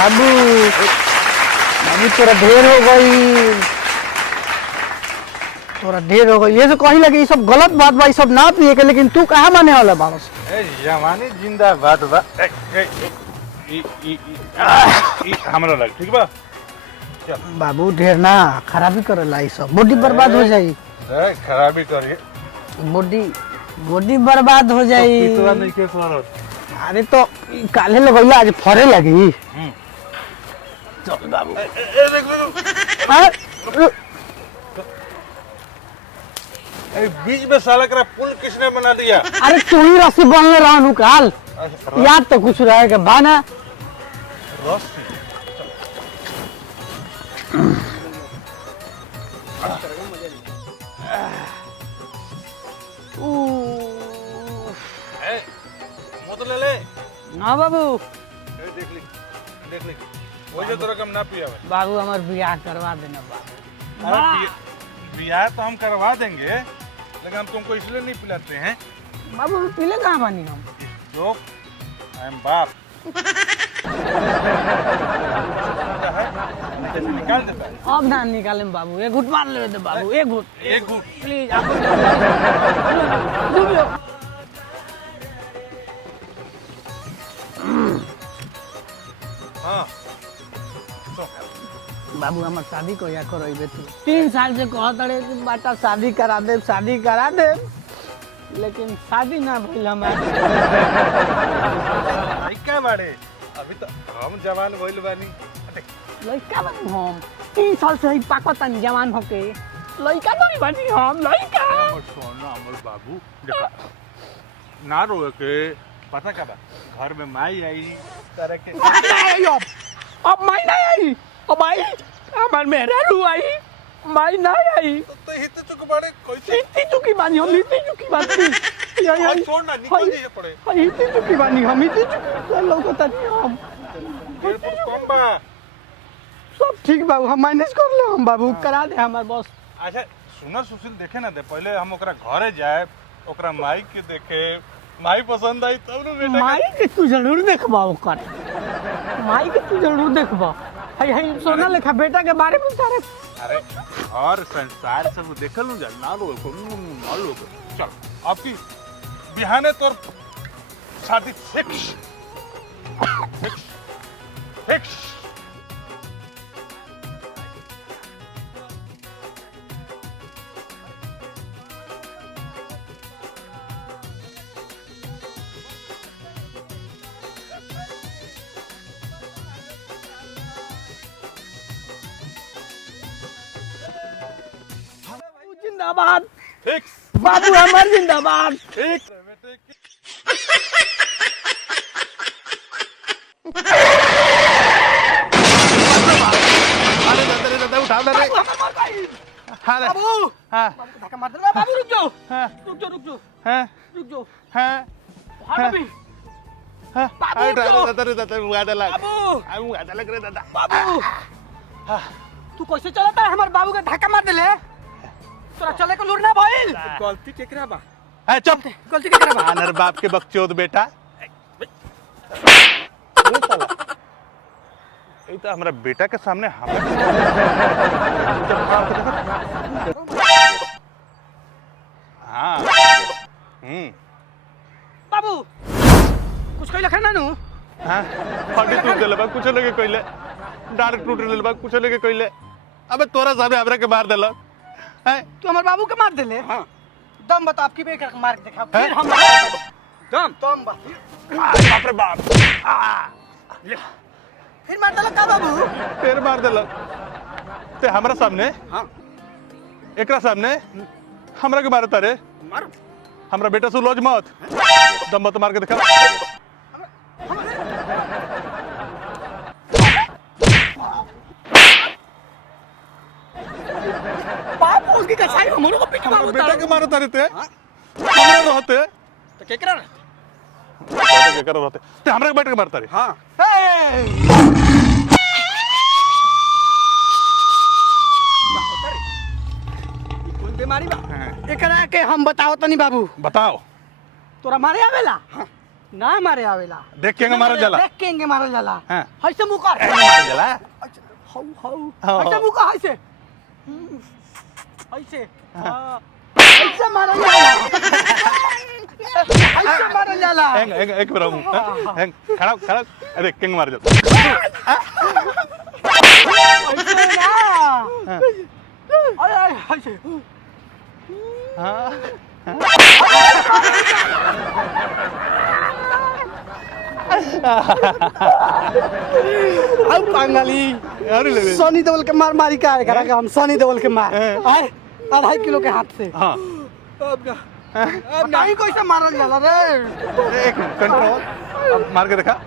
बाबू बाबू तोरा ढेर हो गई, तोरा ढेर हो गई। ये तो कहीं लगे ये सब गलत बात बा, ये सब ना पिए के, लेकिन तू कहाँ माने वाला बाबस? जवानी जिंदाबाद बा। हमरा लग ठीक बा। बाबू ढेर ना खराबी करेला, ये सब बॉडी बर्बाद हो जाई। खराबी करिए बॉडी बॉडी बर्बाद हो जाई। पितवा नहीं के करत। अरे तो काले लगैला आज फरे लगी। चल बाबू बीच में साला करा पुल किसने बना दिया? अरे तू ही रस्सी बनले रहनु काल, याद तो कुछ रहेगा बाना। रस्सी तो ले ले ना बाबू। देख ली वो जो तोरा कम ना पिया है। बाबू हमार बियाह करवा देना बाबू। अरे बियाह तो हम करवा देंगे, लेकिन हम तुमको इसलिए नहीं पिलाते हैं। बाबू पीले कहाँ बानी हम? जो आई एम बाप जैसे निकाल देता है। अब ना निकाले बाबू, एक घुट मार ले दे बाबू, एक घुट प्लीज। हाँ बाबू हमार शादी को या करो तू 3 साल से कहत रहे कि बेटा शादी करा दे, शादी करा दे, लेकिन शादी ना भइल हमार। लइका बाड़े अभी तो हम जवान भइल बानी। लइका बानी हम 3 साल से ही पाकतानी जवान होके, लइका बानी हम लइका। हमर सोना हमर बाबू देखा ना रोए के पता का बा, घर में माई आई तरह के अब माई नहीं आई, अब आई हमार मेहरारू आई, माई नहीं आई। तो हित चुक बाड़े कैसे इतनी चुकी बानी हम, इतनी चुकी बानी और छोड़ ना निकल जाइए पड़े। इतनी चुकी बानी हम, इतनी चुकी लौकता नहीं हम। एयरपोर्ट कम बा। सब ठीक बाबू, हम मैनेज कर ले हम बाबू, करा दे हमार बस। अच्छा सुनर सुशील देखे ना दे, पहले हम ओकरा घरे जाए, ओकरा माई के देखे, माई पसंद आई तब ना बेटा। माई के तू जरूर देखबा, ओकर माई के तू जरूर देखबा। हई सोना लेखा बेटा के बारे में तारे। अरे और संसार सब देखल नु जा ना लोग चल आपकी बिहाने तोर शादी फिक्स फिक्स फिक्स। जिंदाबाद फिक्स बाबू, हमार जिंदाबाद। ठीक बेटे दादा उठा दे रे। हां बाबू हां धक्का मार दे बाबू, रुक जाओ रुक जाओ हां रुक जाओ। हां हां भी हां बाबू, दादा मुआ दे लग बाबू आई मुआ दे लग रे दादा। बाबू तू कैसे चलता है? हमार बाबू के धक्का मार देले, तोरा चले को लूर ना भइल। गलती केकरा बा? ए चुप, गलती केकरा बा? आनर बाप के बकचोद बेटा। ये तो हमरा बेटा के सामने हमरा हाँ बाबू कुछ कइला खाना नु? हाँ हड्डी टूट गेल बा, कुछ लगे कइले, डार टूट गेल बा, कुछ लगे कइले। अबे तोरा सामने हमरा के मार देलक है। तू हमार बाबू के मार देले? हां दम बता, आपकी बेटा के मार के दिखा फिर हम दम बा। बाप रे बाप फिर मार देलक का बाबू? फिर मार देलक ते हमरा सामने। हां एकरा सामने हमरा के मारता रे। मार हमरा बेटा से लॉज मत, दम मत मार के दिखा। बाप उसकी कसाई हमरो को पिटवा हमरा बेटा के मारता रे ते। हां हमरा रहते तो केकरा रहते? के कर रहते ते हमरा के बेटा के मारता रे। हां कौन बीमारी बा? एकरा के हम बताओ तनी बाबू। बताओ। तोरा मारे आवेला? ना मारे आवेला देख के मारल जाला देख के मारल जाला हां हइसे मुका मारल जाला हौ हौ हाँ। हइसे मुका हइसे हइसे हां हइसे मारल जाला हइसे मारल जाला हैंग एक बार हैंग खड़ा खड़ा देख के मार जाला हइसे ना आय हइसे हां अब पांगली अरे ले सनी देओल के मार मारी का है करा के हम सनी देओल के मार आए 2.5 किलो के हाथ से हां अब नहीं कैसे मारल जाला रे एक कंट्रोल मार के दिखा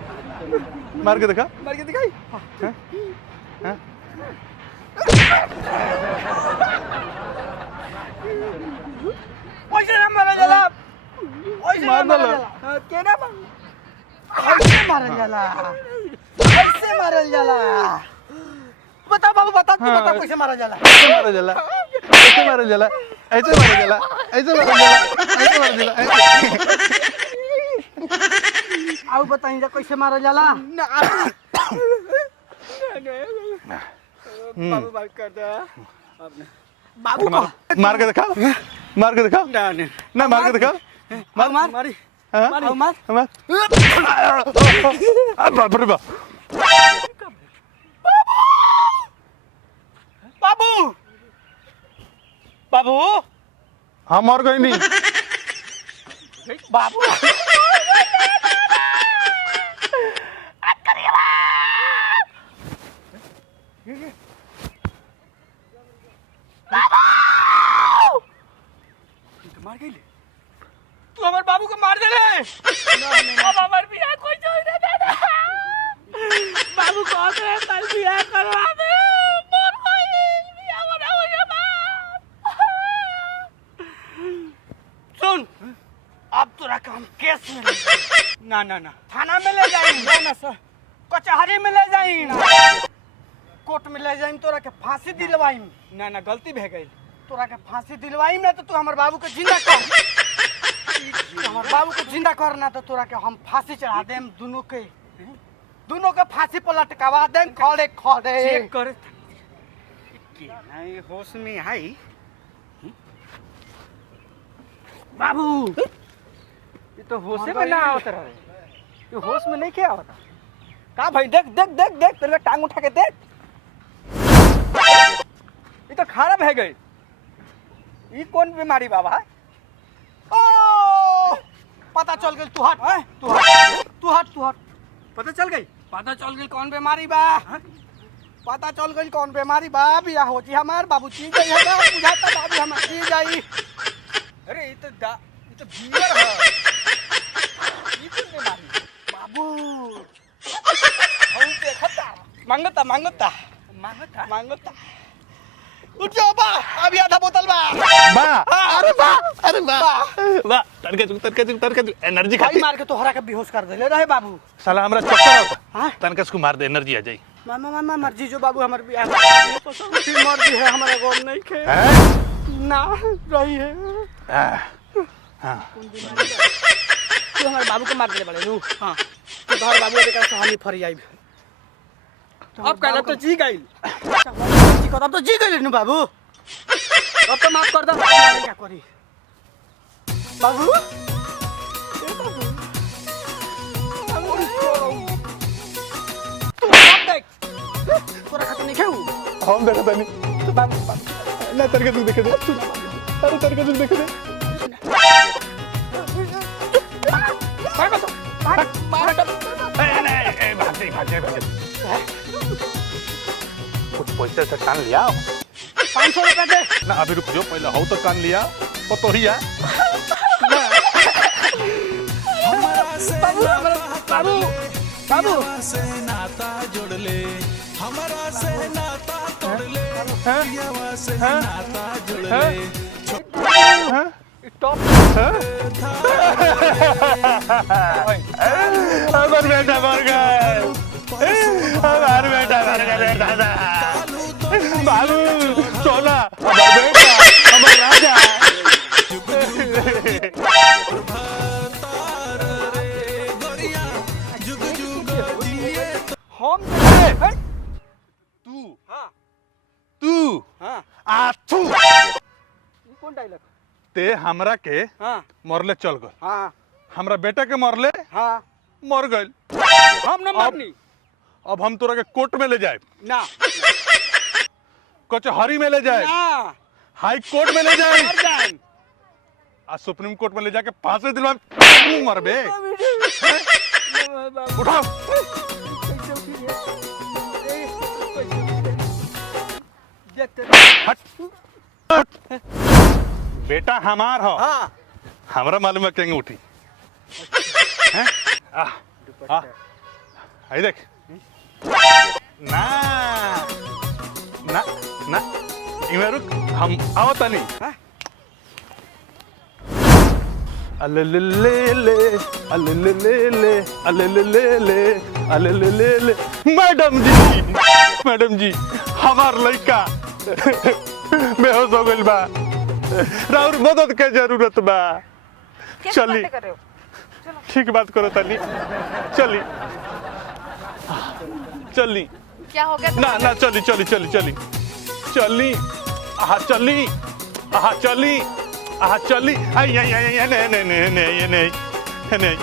मार के दिखाई हैं कैसे ना मारल जाला कैसे मार मारल डाला। जाला केना कैसे मारल जाला कैसे मारल जाला बता बाबू बता तू बता कैसे मारल जाला ऐसे मारा जाला ऐसे मारा जाला ऐसे मारा जाला ऐसे मारा जाला ऐसे मारा जाला आउ बताई जा कैसे मारल जाला बाबू बात कर दे बाबू को मार के दिखा मार के दिखा ना मार के दिखा मार मार मारी हां मार मार बाप रे बाप बाबू बाबू हाँ मर गई नहीं बाबू मार गई तू हमारे बाबू को मार दे रे अब हमारे बियाह कोई जोड़ दे दादा बाबू को दे कल बियाह करवा दे मोर भाई बियाह बना हो गया सुन अब तोरा काम केस में ले ना ना ना थाना में ले जाई ना ना सर कचहरी में ले जाई कोर्ट में ले जाई तोरा के फांसी दिलवाई ना ना गलती भे गई तोरा के फांसी दिलवाई ना तो तू हमारे बाबू को जिंदा कर हमारे बाबू को जिंदा करना तो तोरा के हम फांसी चढ़ा देम दोनों के फांसी पर लटकावा देम खड़े खड़े चेक करे के नहीं होश में आई बाबू ये तो होश में ना आवत रहे ये होश में नहीं क्या आवता का भाई देख देख देख देख तेरे टांग उठा के देख ये तो खराब है गई ये कौन बीमारी बाबा है ओ पता चल गई तू हट पता चल गई कौन बीमारी बा पता चल गई कौन बीमारी बा बियाह हो जी हमार बाबू चीज गई है बुझाता बाबू हमार चीज जाई अरे ये तो बियर है ये कौन बीमारी बाबू हम देखता मांगता उठ जाओ बा अभी आधा बोतल बा अरे तनके एनर्जी भाई मार के तोहरा के बेहोश कर देले रहे बाबू साला हमरा चक्कर हाँ? आता तनके इसको मार दे एनर्जी आ जाई मामा मर्जी जो बाबू हमारे बियाह मर्जी है हमारा गोम नहीं खे ना रही है हां तू हमारे बाबू को मार देले बड़े नु हां तो तोहर बाबू के का कहानी फरी आई अब कहला तो जी गइल जी को तो जी गइल नु बाबू अब तो माफ कर दो क्या करी बाबू तू देख तोरा खातिर नहीं खेऊ हम देखता नहीं ना तनके तू देखे दे अरे तनके तू देखे दे भाग कुछ पैसे से कान लिया 500 रुपए दे ना अभी रुक जाओ पहले हो तो कान लिया पतोहिया बाबू बाबू से नाता जोड़ ले हमारा से नाता तोड़ ले पियावा से नाता जोड़ ले टॉप अमर बेटा मर गए हमार बेटा मर गए दादा बाबू सोना हमार बेटा हमार राजा ते हमरा के हाँ मरले चल गल, हाँ हमरा बेटा के मरले हाँ मर गल। हम न मरनी अब हम तोरा के कोर्ट में ले जाए, ना कचहरी में ले जाए, ना हाई कोर्ट में ले जाए, मर जाएं। आ सुप्रीम कोर्ट में ले जाके फांसी दिलवा मरबे। उठाओ हट, हट। बेटा हमार हो, हाँ हमरा मालूम है केंगे उठी हैं? आई देख ना ना ना इमे रुक, हम आओ तनी। अलेलेले अलेलेले अलेलेले अलेलेले। मैडम जी हमार लड़का बेहोश हो गइल बा, राउर मदद के जरूरत बा। चली ठीक बात करो तनी, चली चली क्या हो गया? ना ना चली चली चली चली चली आहा चली आहा चली आहा चली। आई आई आई आई नहीं नहीं नहीं नहीं नहीं नहीं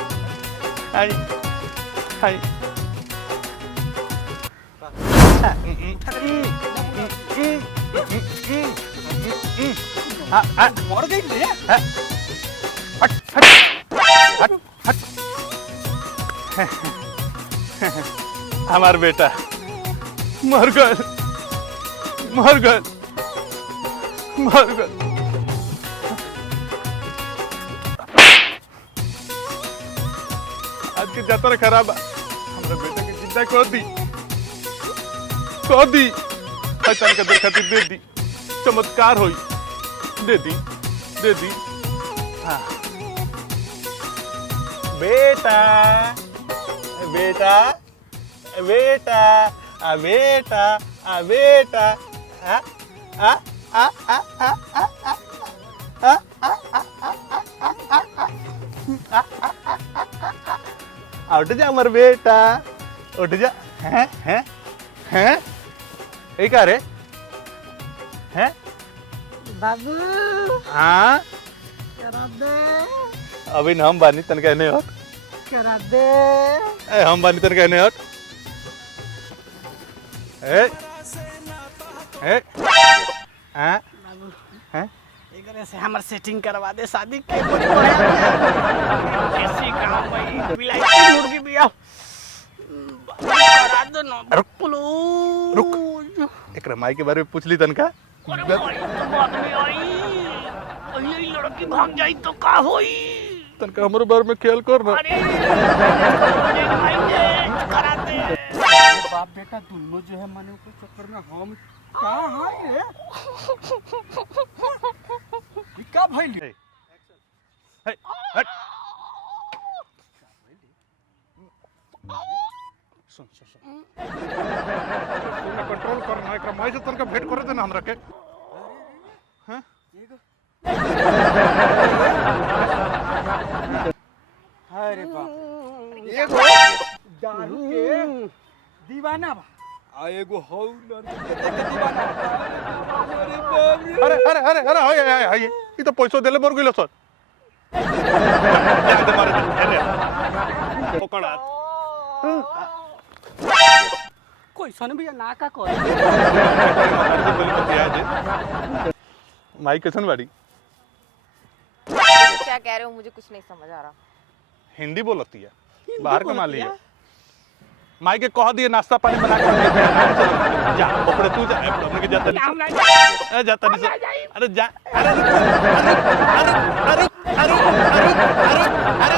आई आई मर गई ले हट हट हट हट। हमार बेटा मर गए मर गए मर गए। आज की जात्रा खराब है, हमारे बेटा की चिंता कह दी अचानक के खातिर दे दी, चमत्कार होई दे दी हाँ। बेटा बेटा बेटा आ बेटा आ बेटा आ आ आ आ आ आ आ उठ जा मर बेटा उठ जा। हैं हैं हैं ये क्या रे हैं बाबू हाँ करा दे अभी हम बानी तन कहने हो करा दे हम बानी तन कहने हट ए ए हैं बाबू हैं एकरे से हमर सेटिंग करवा दे शादी के बड़ी बढ़िया ऐसी काम भाई बिलाई मुर्गी बिया करा दो ना रुक। प्लीज रुक। एकरा माई के बारे में पूछ ली तनका। अरे भाई तो बाद में आई पहले ही लड़की भाग जाई तो का होई। तनका हमारे बारे में ख्याल कर ना। अरे भाई करा दे बाप बेटा दोनों जो है माने ऊपर चक्कर में हम कहाँ हैं रे ये क्या भइल हे, हे, हट। सुन सुन सुन तूने कंट्रोल करना एकरा माई से तनका भेंट करे देना हमरा के हैं अरे बाप एगो दारू के दीवाना बा आ एगो हौ लड़की के देख के दीवाना अरे बाप रे अरे अरे अरे अरे हाय हाय हाय ई तो पैसा देले मर गेलो सर जा दे मारे दे पकड़ा कोई सन भी ना का कर माई कैसन बाड़ी क्या कह रहे हो? मुझे कुछ नहीं समझ आ रहा। हिंदी बोलती है बाहर का माली है। माई के कह दिए नाश्ता पानी बना के दे दिया, आराम से जा ओकरे तू जा अपने के जाता नहीं जाता नहीं अरे जा अरे अरे अरे अरे अरे अरे अरे अरे